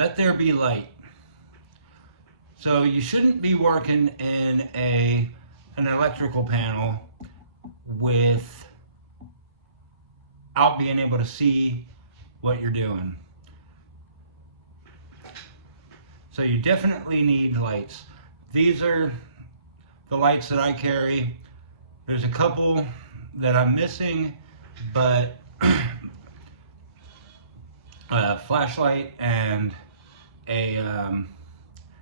let there be light. So you shouldn't be working in an electrical panel without being able to see what you're doing. So you definitely need lights. These are the lights that I carry. There's a couple that I'm missing, but a flashlight and a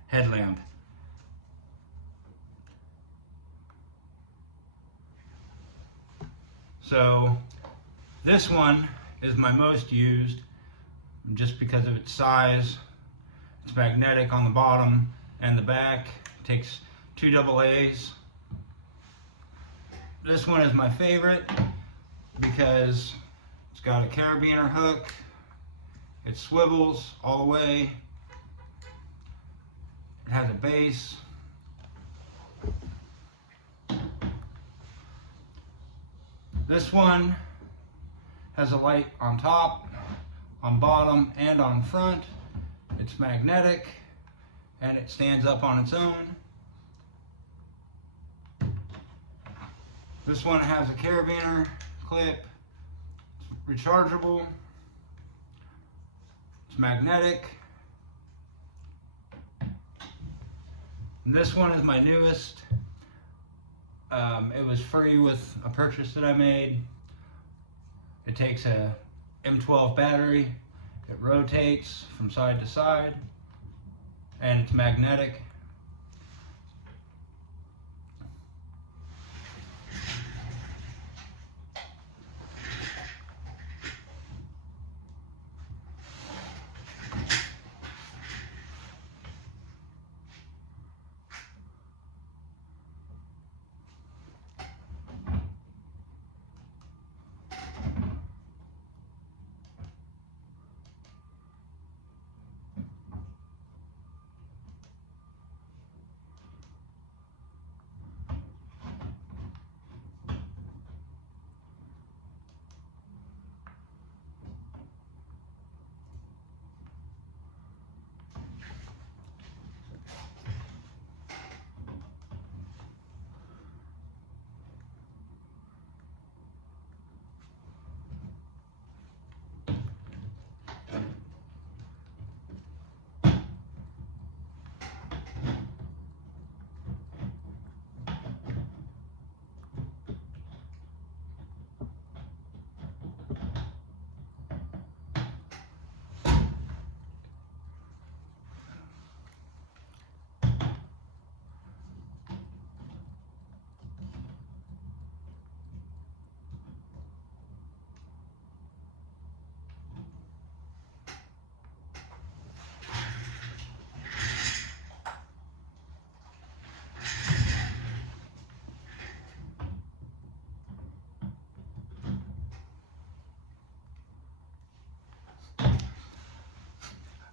headlamp. So this one is my most used just because of its size. It's magnetic on the bottom and the back. It takes 2 AA's. This one is my favorite because it's got a carabiner hook. It swivels all the way. It has a base. This one has a light on top, on bottom, and on front. It's magnetic and it stands up on its own. This one has a carabiner clip. It's rechargeable. It's magnetic. And this one is my newest. It was free with a purchase that I made. It takes a M12 battery. It rotates from side to side, and it's magnetic.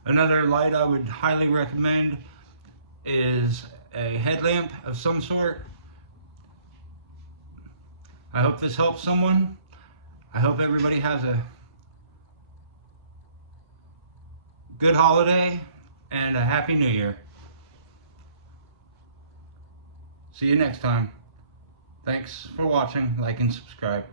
Another light I would highly recommend is a headlamp of some sort. I hope this helps someone. I hope everybody has a good holiday and a happy new year. See you next time. Thanks for watching. Like and subscribe.